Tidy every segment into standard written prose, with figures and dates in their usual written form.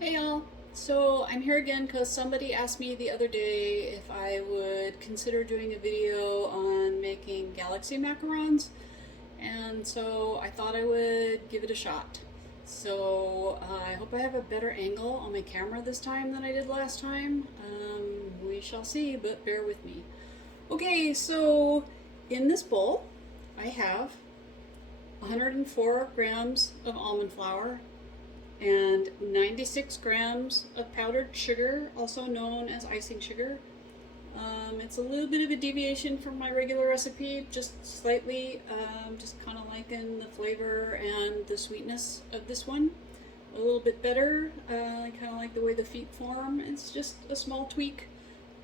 Hey y'all! So I'm here again because somebody asked me the other day if I would consider doing a video on making galaxy macarons, and so I thought I would give it a shot. So I hope I have a better angle on my camera this time than I did last time. We shall see, but bear with me. Okay, so in this bowl I have 104 grams of almond flour, and 96 grams of powdered sugar, also known as icing sugar. It's a little bit of a deviation from my regular recipe, just slightly, just kind of liking the flavor and the sweetness of this one a little bit better. I kind of like the way the feet form. It's just a small tweak.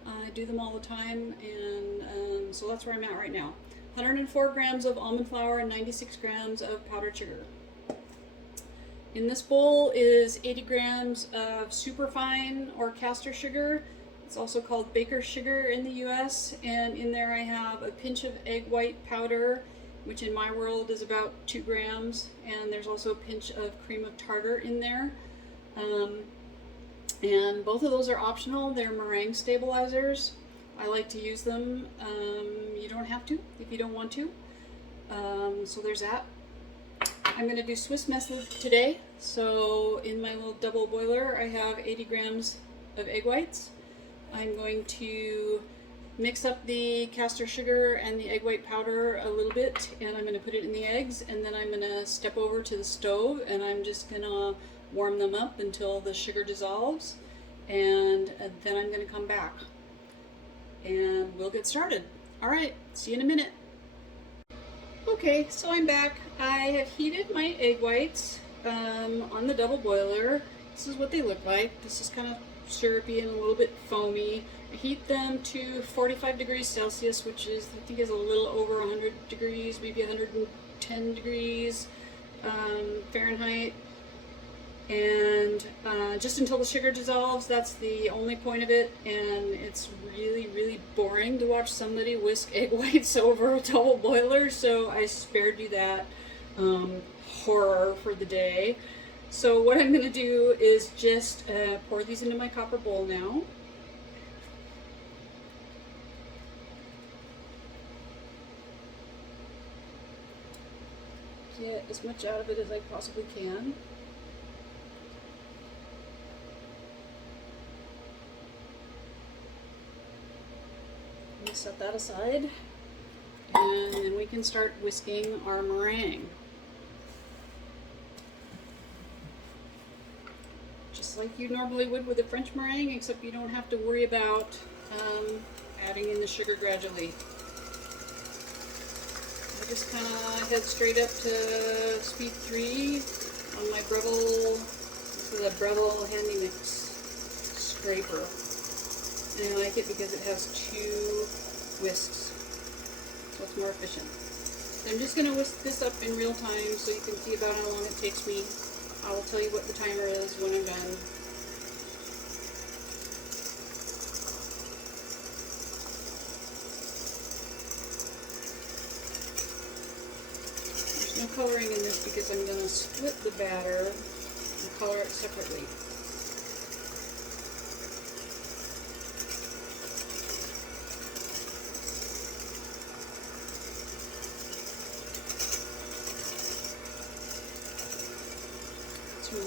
I do them all the time, and so that's where I'm at right now. 104 grams of almond flour and 96 grams of powdered sugar. In this bowl is 80 grams of superfine or caster sugar. It's also called baker's sugar in the US. And in there I have a pinch of egg white powder, which in my world is about 2 grams. And there's also a pinch of cream of tartar in there. And both of those are optional. They're meringue stabilizers. I like to use them. You don't have to if you don't want to. So there's that. I'm going to do Swiss method today. So in my little double boiler I have 80 grams of egg whites. I'm going to mix up the caster sugar and the egg white powder a little bit, and I'm going to put it in the eggs, and then I'm going to step over to the stove and I'm just going to warm them up until the sugar dissolves, and then I'm going to come back and we'll get started. Alright, see you in a minute. Okay, so I'm back. I have heated my egg whites on the double boiler. This is what they look like. This is kind of syrupy and a little bit foamy. I heat them to 45 degrees Celsius, which is, I think, is a little over 100 degrees, maybe 110 degrees Fahrenheit. And just until the sugar dissolves. That's the only point of it, and it's really boring to watch somebody whisk egg whites over a double boiler, so I spared you that horror for the day. So what I'm going to do is just pour these into my copper bowl now. Get as much out of it as I possibly can. Set that aside, and then we can start whisking our meringue. Just like you normally would with a French meringue, except you don't have to worry about adding in the sugar gradually. I just kind of head straight up to speed 3 on my Breville. This is a Breville Handy Mix scraper. And I like it because it has 2 whisks, so it's more efficient. I'm just going to whisk this up in real time so you can see about how long it takes me. I will tell you what the timer is when I'm done. There's no coloring in this because I'm going to split the batter and color it separately.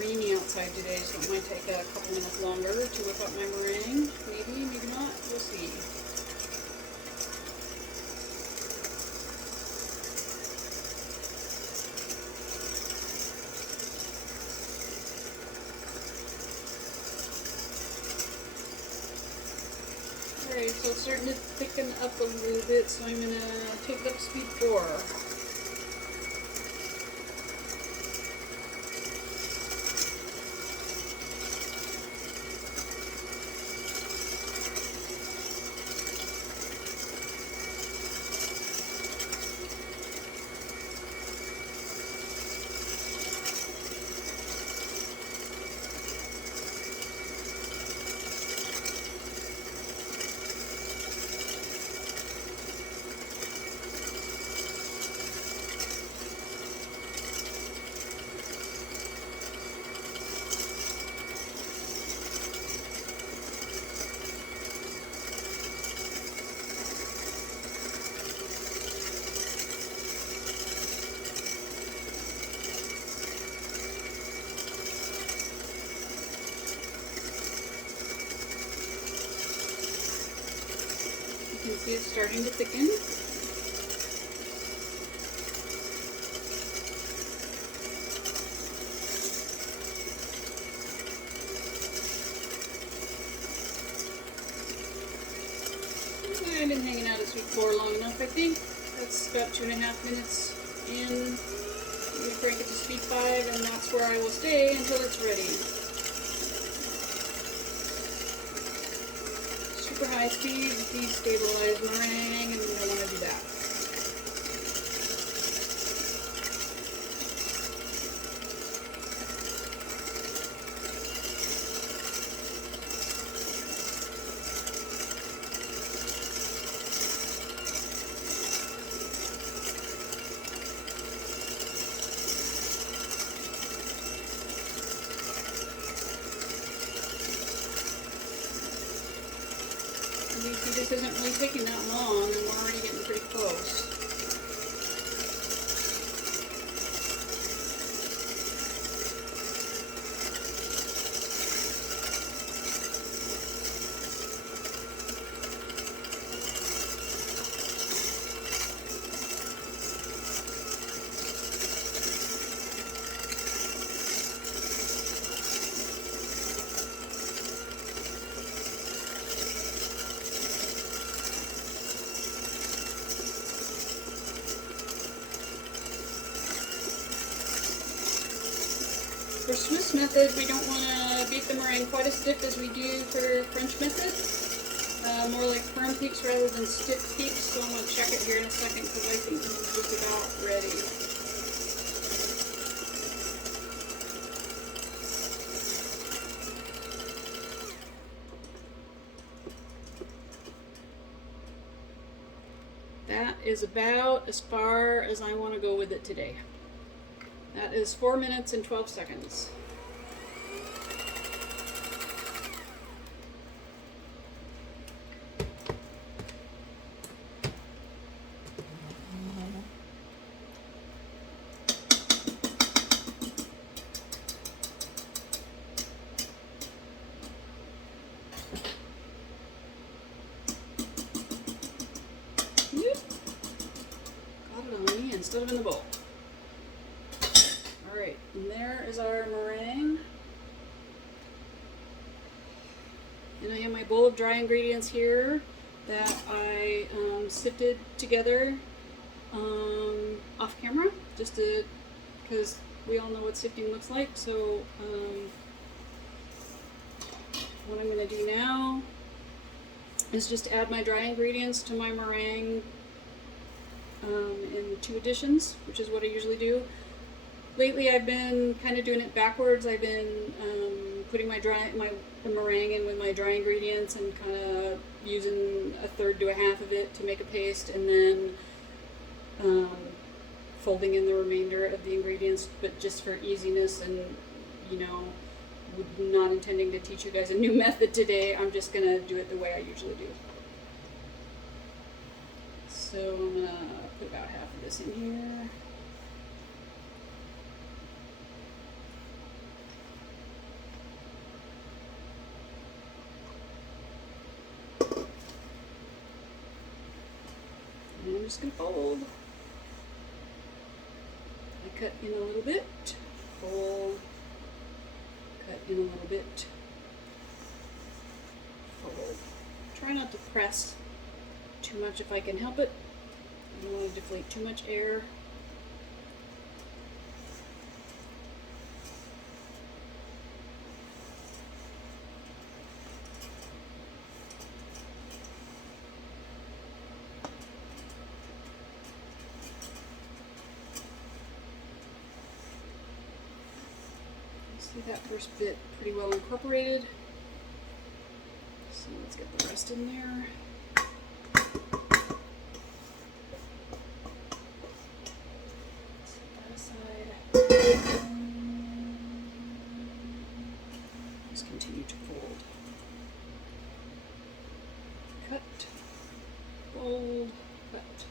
Rainy outside today, so it might take a couple minutes longer to whip up my meringue. Maybe, maybe not. We'll see. Alright, so it's starting to thicken up a little bit, so I'm going to take up speed 4. See, it's starting to thicken. I've been hanging out at sweet 4 long enough, I think. That's about 2.5 minutes in. I'm going to crank it to speed 5, and that's where I will stay until it's ready. Super high speed, destabilize meringue, and we don't want to do that. You see, this isn't really taking that long, and we're already getting pretty close. For Swiss method, we don't want to beat the meringue quite as stiff as we do for French method. More like firm peaks rather than stiff peaks, so I'm going to check it here in a second because I think this is just about ready. That is about as far as I want to go with it today. That is 4 minutes and 12 seconds. Got it on me instead of in the bowl. Alright, and there is our meringue. And I have my bowl of dry ingredients here that I sifted together off camera, just to, because we all know what sifting looks like. So what I'm going to do now is just add my dry ingredients to my meringue in 2 additions, which is what I usually do. Lately I've been kind of doing it backwards. I've been putting my meringue in with my dry ingredients and kind of using 1/3 to 1/2 of it to make a paste, and then folding in the remainder of the ingredients, but just for easiness and, you know, not intending to teach you guys a new method today, I'm just going to do it the way I usually do. So I'm going to put about 1/2 of this in here. And I'm just going to fold. I cut in a little bit, fold, cut in a little bit, fold. Try not to press too much if I can help it. I don't want to deflate too much air. See that first bit pretty well incorporated. So let's get the rest in there. Set that aside. Just continue to fold. Cut, fold, cut.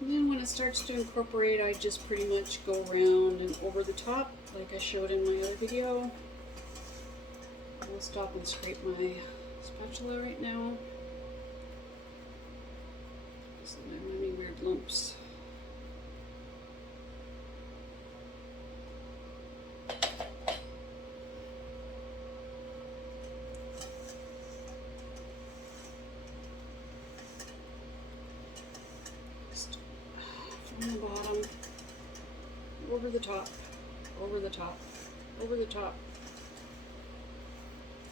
And then when it starts to incorporate, I just pretty much go around and over the top like I showed in my other video. I'll stop and scrape my spatula right now. So I don't have any weird lumps. Just from the bottom, over the top, over the top, over the top.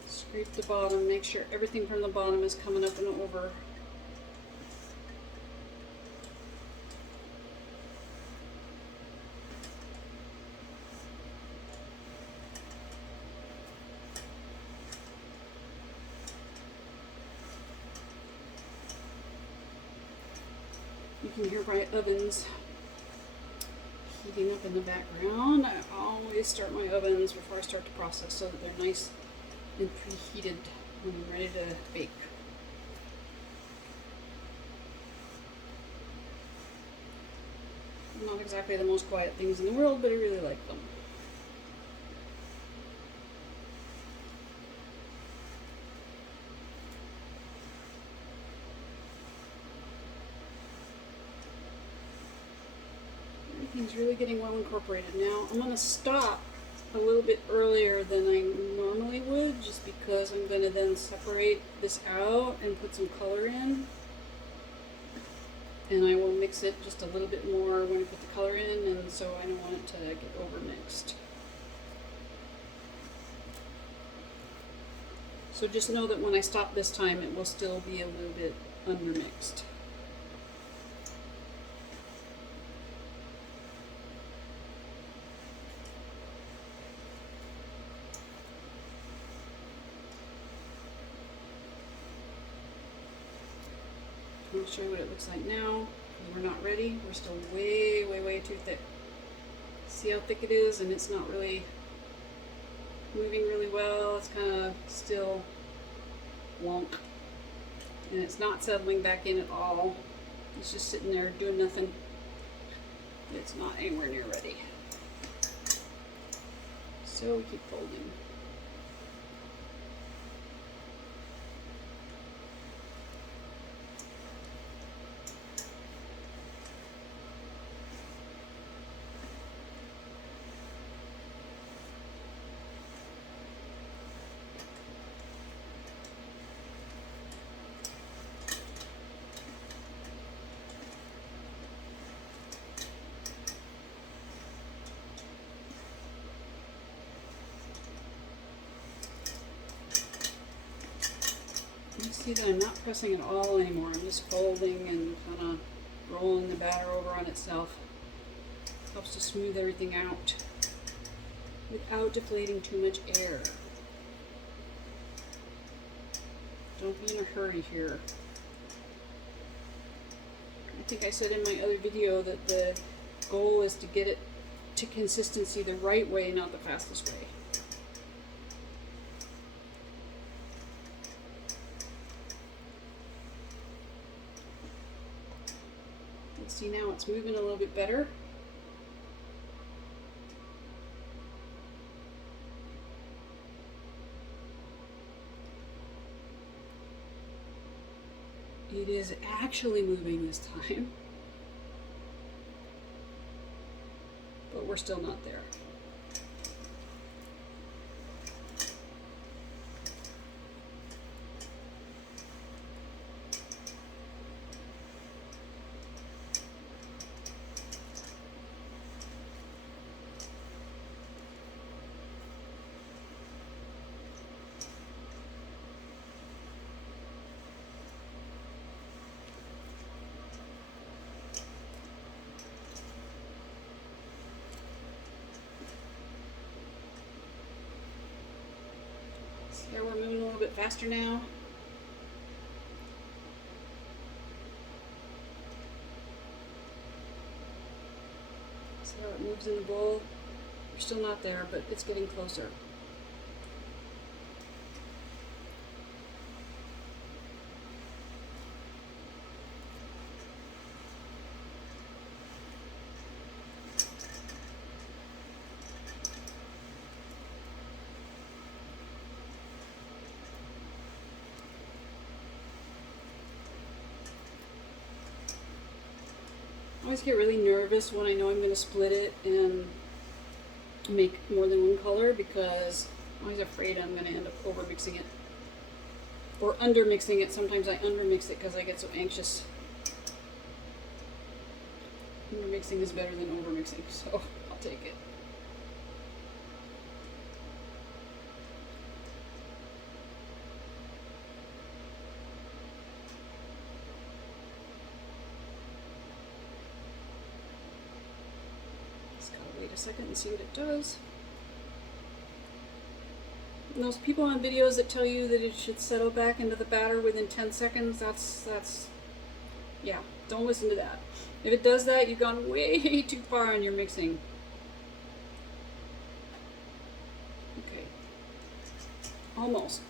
Scrape the bottom, make sure everything from the bottom is coming up and over. You can hear my ovens heating up in the background. I always start my ovens before I start to process so that they're nice and preheated when I'm ready to bake. Not exactly the most quiet things in the world, but I really like them. Everything's really getting well incorporated now. I'm going to stop a little bit earlier than I normally would, just because I'm going to then separate this out and put some color in, and I will mix it just a little bit more when I put the color in, and so I don't want it to get over mixed. So just know that when I stop this time, it will still be a little bit under mixed. I'll show you what it looks like now. We're not ready. We're still way, way, way too thick. See how thick it is, and it's not really moving really well. It's kind of still wonk, and it's not settling back in at all. It's just sitting there doing nothing. It's not anywhere near ready. So we keep folding. You see that I'm not pressing at all anymore. I'm just folding and kind of rolling the batter over on itself. Helps to smooth everything out without deflating too much air. Don't be in a hurry here. I think I said in my other video that the goal is to get it to consistency the right way, not the fastest way. See, now it's moving a little bit better. It is actually moving this time, but we're still not there. There, we're moving a little bit faster now. See how it moves in the bowl? We're still not there, but it's getting closer. always get really nervous when I know I'm going to split it and make more than one color because I'm always afraid I'm going to end up over mixing it or under mixing it. Sometimes I under mix it because I get so anxious. Under mixing is better than over mixing, so I'll take it. Wait a second and see what it does. And those people on videos that tell you that it should settle back into the batter within 10 seconds, that's yeah, don't listen to that. If it does that, you've gone way too far in your mixing. Okay, almost.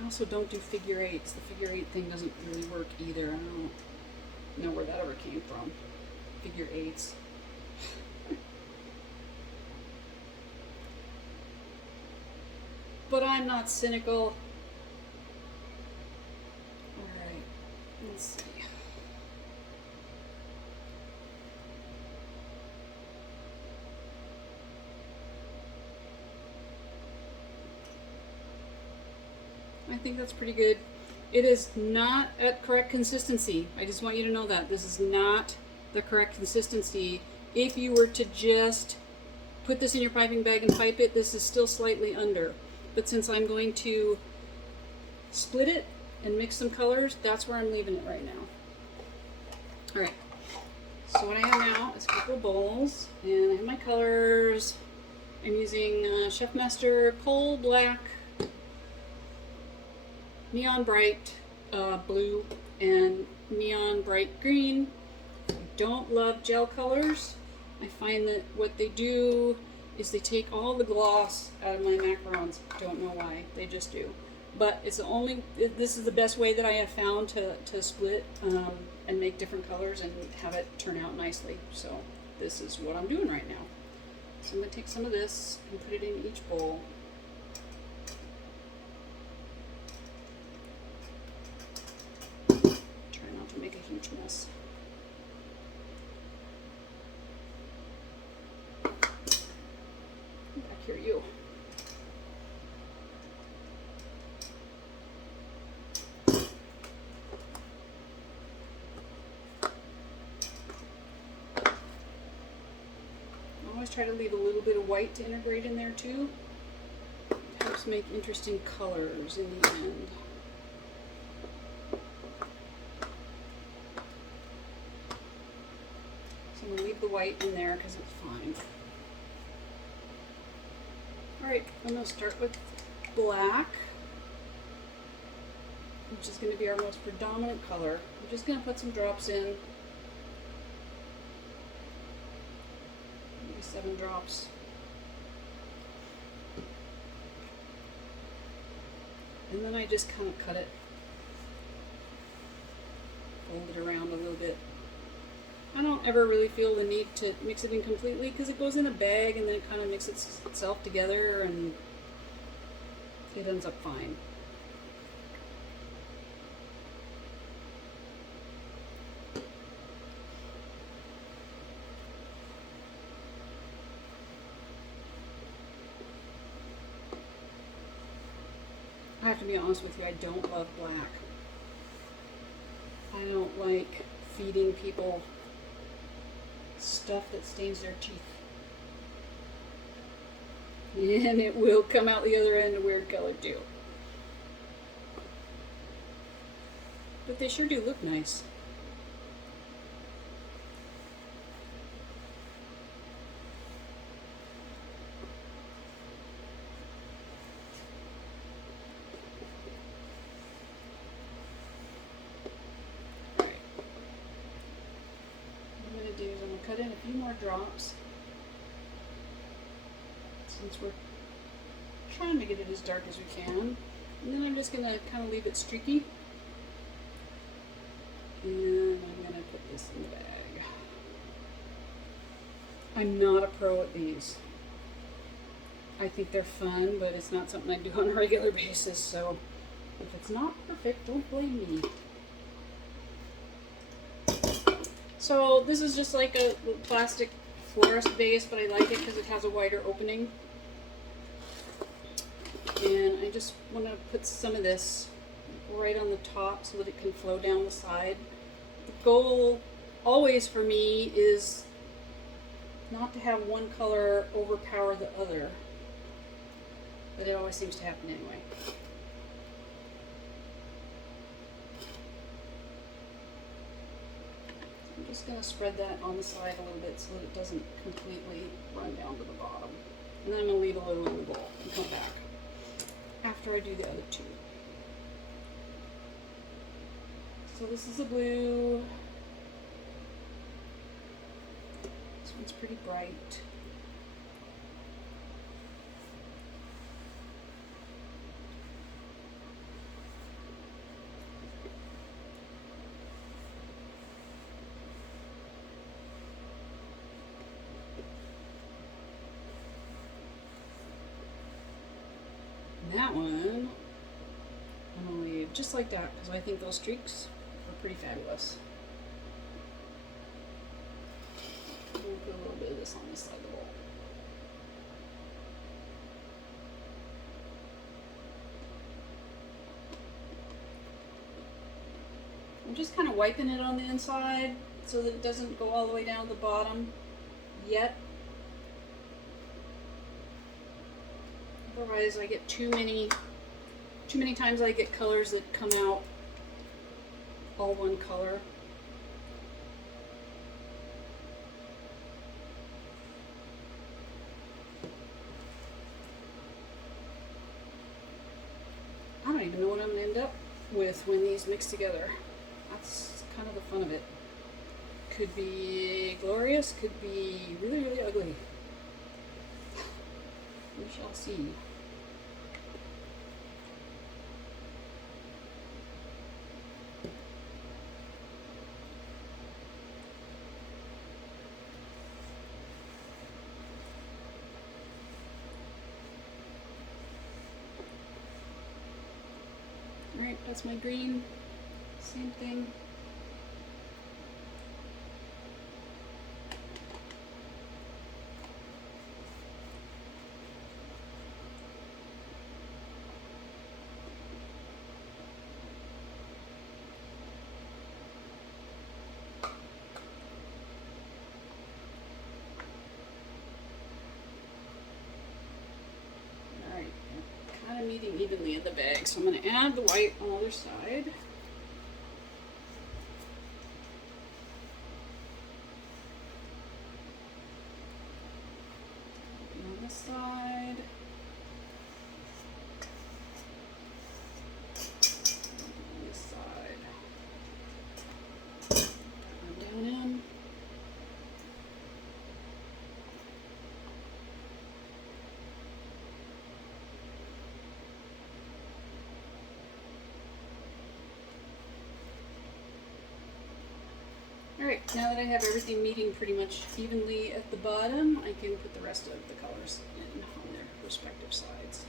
I also don't do figure eights. The figure eight thing doesn't really work either. I don't know where that ever came from. Figure eights. But I'm not cynical. Alright, let's see. I think that's pretty good. It is not at correct consistency. I just want you to know that. This is not the correct consistency. If you were to just put this in your piping bag and pipe it, this is still slightly under. But since I'm going to split it and mix some colors, that's where I'm leaving it right now. Alright, so what I have now is a couple of bowls, and I have my colors. I'm using Chef Master Coal Black, Neon Bright Blue, and Neon Bright Green. I don't love gel colors. I find that what they do is they take all the gloss out of my macarons. Don't know why, they just do. But it's the only, this is the best way that I have found to split and make different colors and have it turn out nicely. So this is what I'm doing right now. So I'm going to take some of this and put it in each bowl. Try not to make a huge mess. Back here, you. Try to leave a little bit of white to integrate in there too. It helps make interesting colors in the end. So I'm going to leave the white in there because it's fine. Alright, I'm going to start with black, which is going to be our most predominant color. I'm just going to put some drops in. 7 drops. And then I just kind of cut it, fold it around a little bit. I don't ever really feel the need to mix it in completely because it goes in a bag and then it kind of mixes itself together and it ends up fine. I have to be honest with you, I don't love black. I don't like feeding people stuff that stains their teeth. And it will come out the other end a weird color too. But they sure do look nice. Cut in a few more drops since we're trying to get it as dark as we can, and then I'm just going to kind of leave it streaky. this in the bag. I'm not a pro at these. I think they're fun, but it's not something I do on a regular basis, so if it's not perfect, don't blame me. So this is just like a plastic florist vase, but I like it because it has a wider opening. And I just want to put some of this right on the top so that it can flow down the side. The goal always for me is not to have one color overpower the other, but it always seems to happen anyway. I'm just going to spread that on the side a little bit so that it doesn't completely run down to the bottom. And then I'm going to leave a little in the bowl and come back after I do the other two. So this is the blue. This one's pretty bright. And that one, I'm going to leave just like that because I think those streaks are pretty fabulous. I'm going to put a little bit of this on this side of the bowl. I'm just kind of wiping it on the inside so that it doesn't go all the way down to the bottom yet. Otherwise I get too many times I get colors that come out all one color. I don't even know what I'm going to end up with when these mix together. That's kind of the fun of it. Could be glorious, could be really, really ugly. We shall see. Alright, that's my green. Same thing. Kind of meeting evenly in the bag, so I'm going to add the white on the other side. And on this side. On this side. I'm down in. Alright, now that I have everything meeting pretty much evenly at the bottom, I can put the rest of the colors in on their respective sides.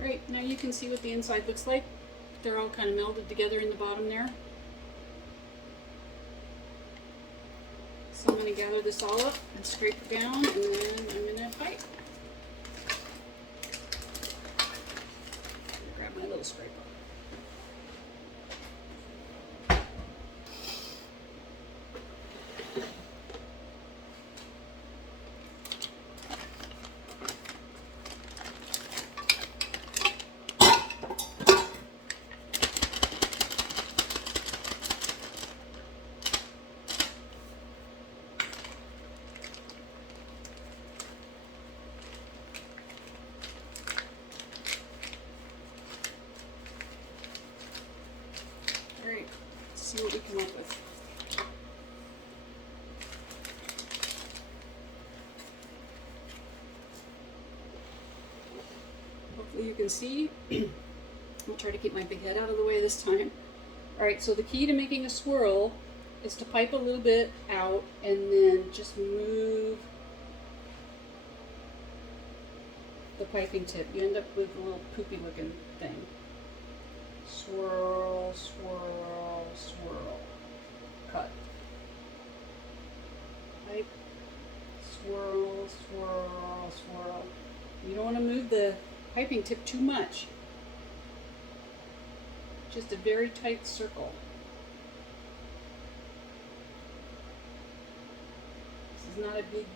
Right, now you can see what the inside looks like. They're all kind of melded together in the bottom there. So I'm going to gather this all up and scrape it down, and then I'm going to bite. Grab my little scraper. see what we come up with. Hopefully you can see. I'll try to keep my big head out of the way this time. Alright, so the key to making a swirl is to pipe a little bit out and then just move the piping tip. You end up with a little poopy looking thing. Swirl, swirl, swirl. Cut. Pipe. Swirl, swirl, swirl. You don't want to move the piping tip too much. Just a very tight circle. This is not a big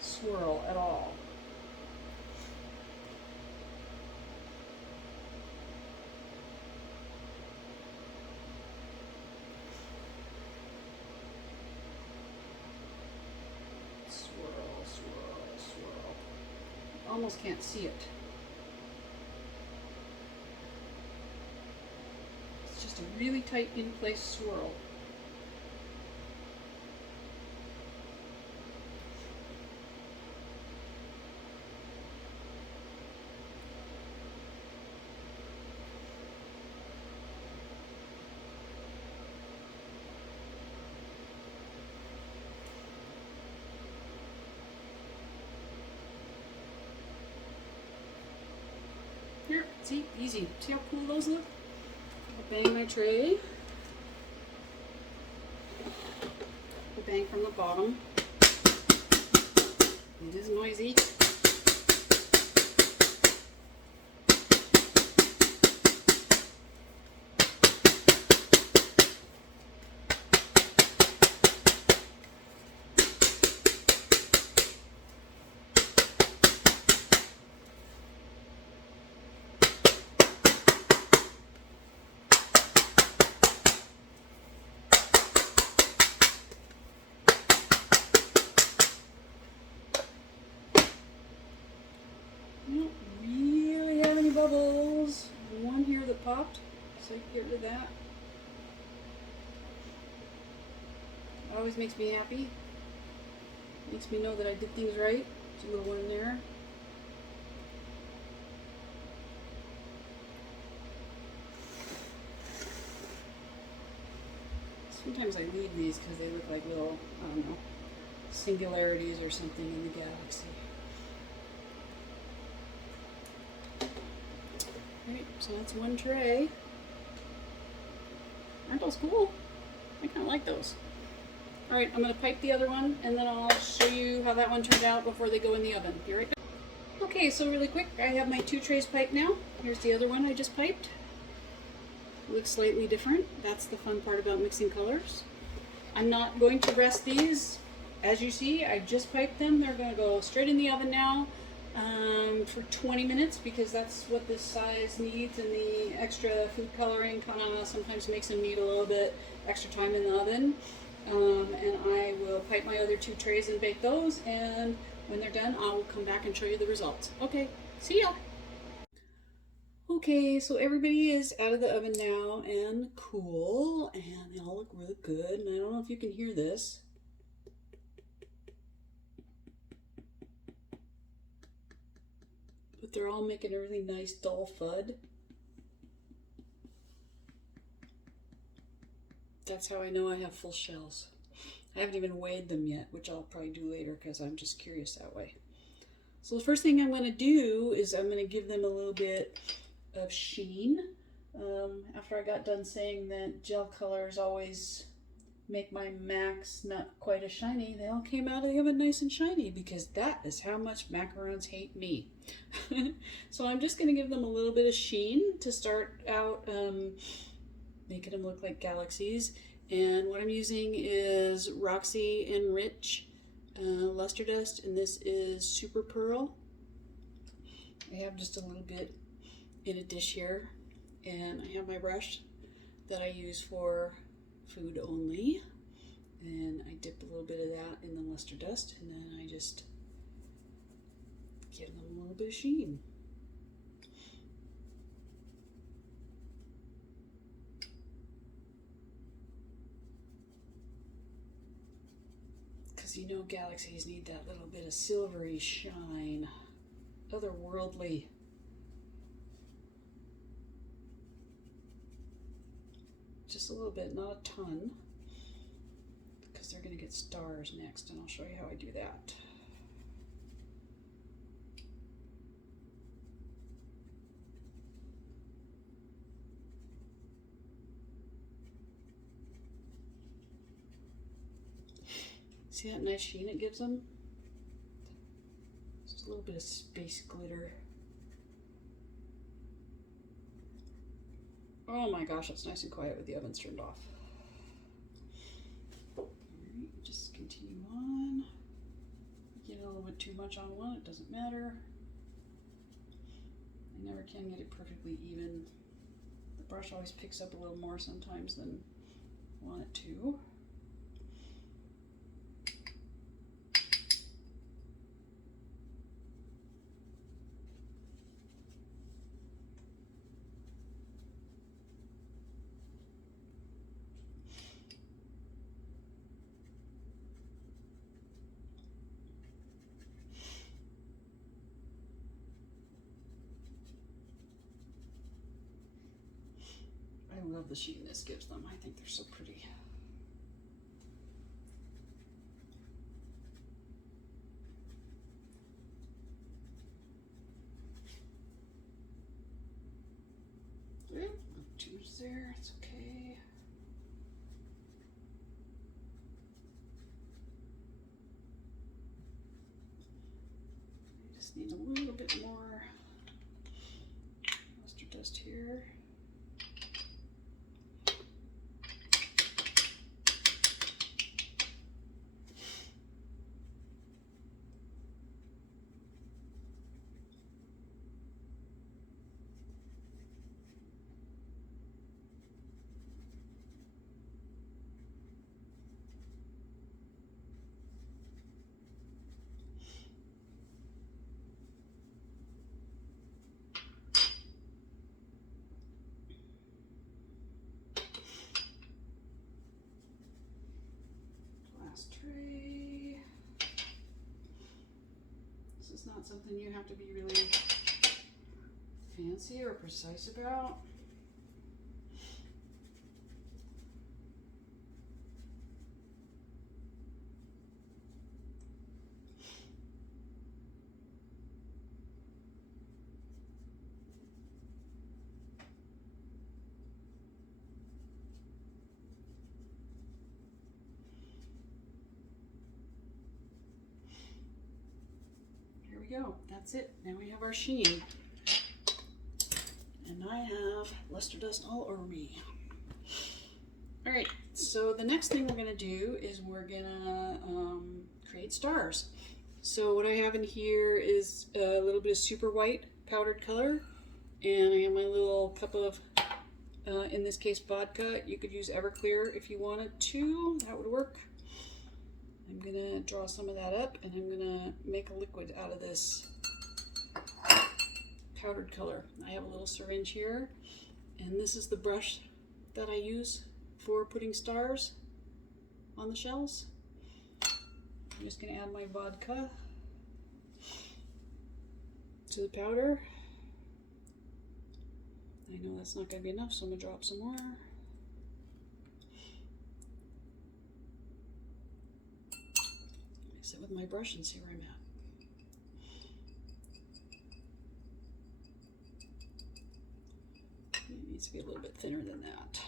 swirl at all. Swirl, swirl, swirl. Almost can't see it. A really tight in-place swirl. Here, see, easy. See how cool those look? Bang my tray. Bang from the bottom. It is noisy. Bubbles. One here that popped, so I can get rid of that. It always makes me happy. Makes me know that I did things right. There's a little one in there. Sometimes I leave these because they look like little, I don't know, singularities or something in the galaxy. Alright, so that's one tray. Aren't those cool? I kind of like those. Alright, I'm going to pipe the other one and then I'll show you how that one turned out before they go in the oven. Be right back. Okay, so really quick, I have my 2 trays piped now. Here's the other one I just piped. Looks slightly different. That's the fun part about mixing colors. I'm not going to rest these. As you see, I just piped them. They're going to go straight in the oven now. For 20 minutes because that's what this size needs, and the extra food coloring kind of sometimes makes them need a little bit extra time in the oven. And I will pipe my other 2 trays and bake those, and when they're done I will come back and show you the results. Okay, see ya! Okay, so everybody is out of the oven now and cool, and they all look really good, and I don't know if you can hear this. But they're all making a really nice dull thud. That's how I know I have full shells. I haven't even weighed them yet, which I'll probably do later because I'm just curious that way. So the first thing I'm going to do is I'm going to give them a little bit of sheen. After I got done saying that gel colors always make my Macs not quite as shiny, they all came out of the oven nice and shiny because that is how much macarons hate me. So I'm just going to give them a little bit of sheen to start out making them look like galaxies. And what I'm using is Roxy and Rich luster dust, and this is Super Pearl. I have just a little bit in a dish here, and I have my brush that I use for food only, and I dip a little bit of that in the luster dust, and then I just give them a little bit of sheen. you know galaxies need that little bit of silvery shine, otherworldly. Just a little bit, not a ton, because they're going to get stars next, and I'll show you how I do that. See that nice sheen it gives them? Just a little bit of space glitter. Oh my gosh, it's nice and quiet with the ovens turned off. Alright, just continue on. Get a little bit too much on one, it doesn't matter. I never can get it perfectly even. The brush always picks up a little more sometimes than I want it to. I love the sheen this gives them. I think they're so pretty. Too much there, it's okay. I just need a little bit more mustard dust here. Tray. This is not something you have to be really fancy or precise about. Go. That's it. Now we have our sheen. And I have luster dust all over me. Alright, so the next thing we're going to do is we're going to create stars. So what I have in here is a little bit of super white powdered color. And I have my little cup of, in this case, vodka. You could use Everclear if you wanted to. That would work. I'm going to draw some of that up, and I'm going to make a liquid out of this powdered color. I have a little syringe here, and this is the brush that I use for putting stars on the shells. I'm just going to add my vodka to the powder. I know that's not going to be enough, so I'm going to drop some more. Sit with my brush and see where I'm at. It needs to be a little bit thinner than that.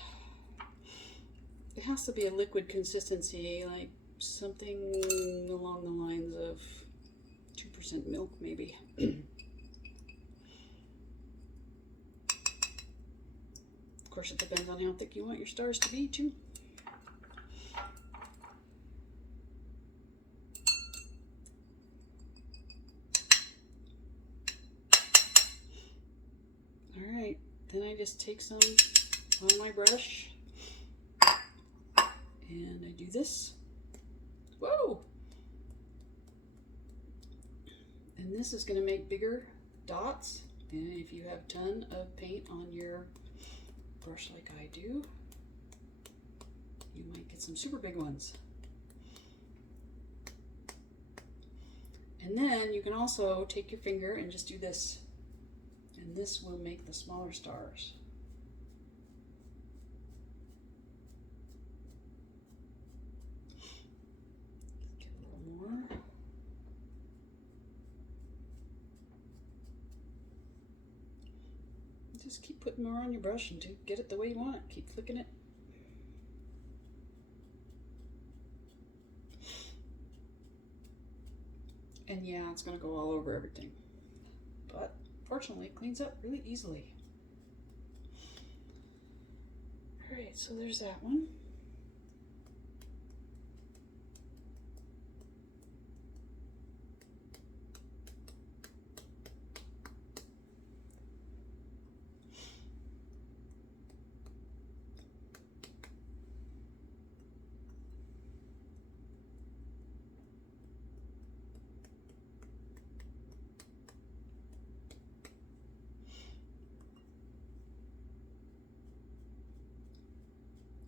It has to be a liquid consistency, like something along the lines of 2% milk, maybe. Of course, it depends on how thick you want your stars to be, too. Alright, then I just take some on my brush and I do this. Whoa! And this is going to make bigger dots. And if you have a ton of paint on your brush like I do, you might get some super big ones. And then you can also take your finger and just do this. And this will make the smaller stars. Get a little more. Just keep putting more on your brush until you get it the way you want it. Keep flicking it. And yeah, it's going to go all over everything. But fortunately, it cleans up really easily. Alright, so there's that one.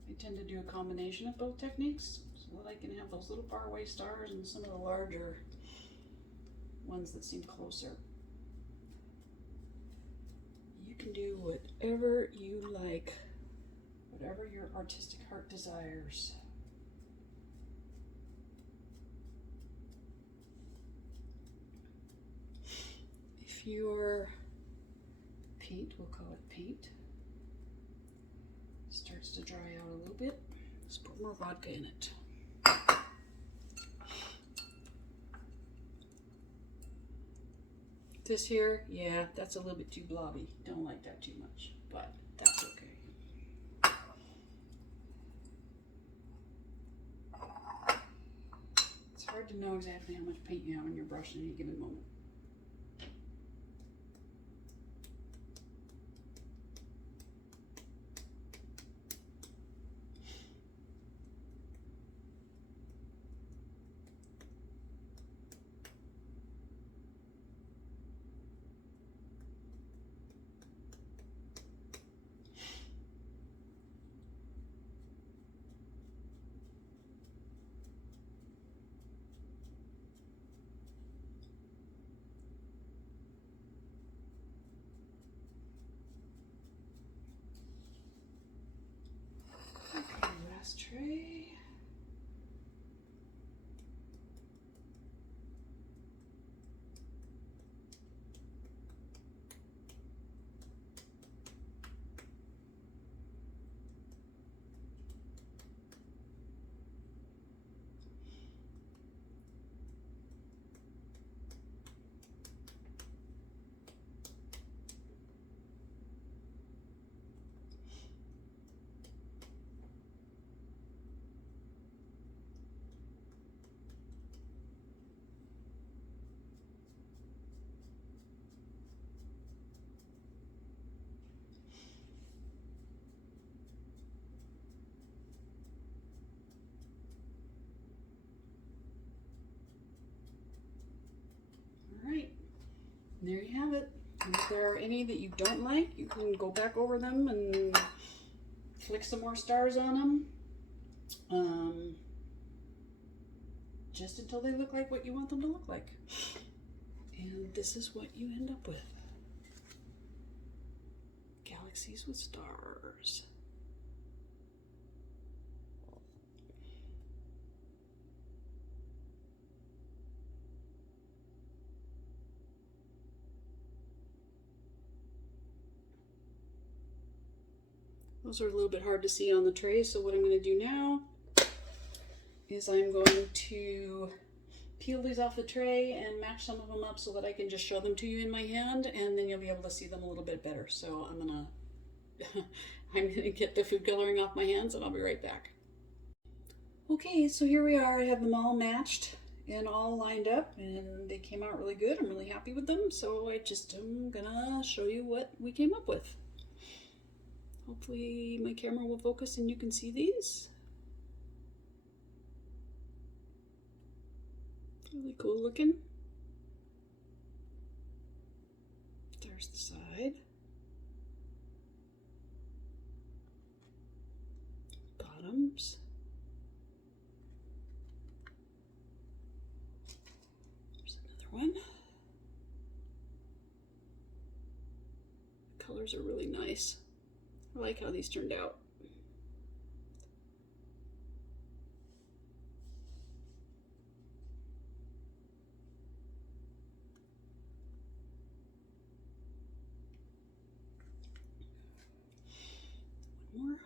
I tend to do a combination of both techniques so that I can have those little faraway stars and some of the larger ones that seem closer. You can do whatever you like, whatever your artistic heart desires. If your paint, we'll call it paint, starts to dry out a little bit, just put more vodka in it. This here, yeah, that's a little bit too blobby. Don't like that too much, but that's okay. It's hard to know exactly how much paint you have on your brush at any given moment. Okay, last tray. Alright, there you have it. And if there are any that you don't like, you can go back over them and flick some more stars on them. Just until they look like what you want them to look like. And this is what you end up with. Galaxies with stars. Those are a little bit hard to see on the tray, so what I'm going to do now is I'm going to peel these off the tray and match some of them up so that I can just show them to you in my hand, and then you'll be able to see them a little bit better. So I'm gonna get the food coloring off my hands, and I'll be right back. Okay, so here we are. I have them all matched and all lined up, and they came out really good. I'm really happy with them, so I'm gonna show you what we came up with. Hopefully my camera will focus and you can see these. Really cool looking. There's the side. Bottoms. There's another one. The colors are really nice. I like how these turned out. One more.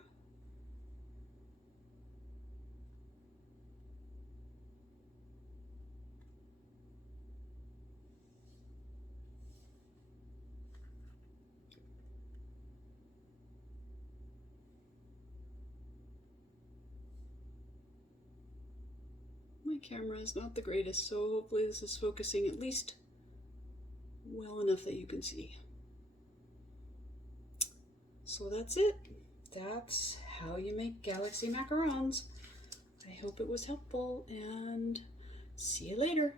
My camera is not the greatest, so hopefully this is focusing at least well enough that you can see. So that's it. That's how you make galaxy macarons. I hope it was helpful, and see you later.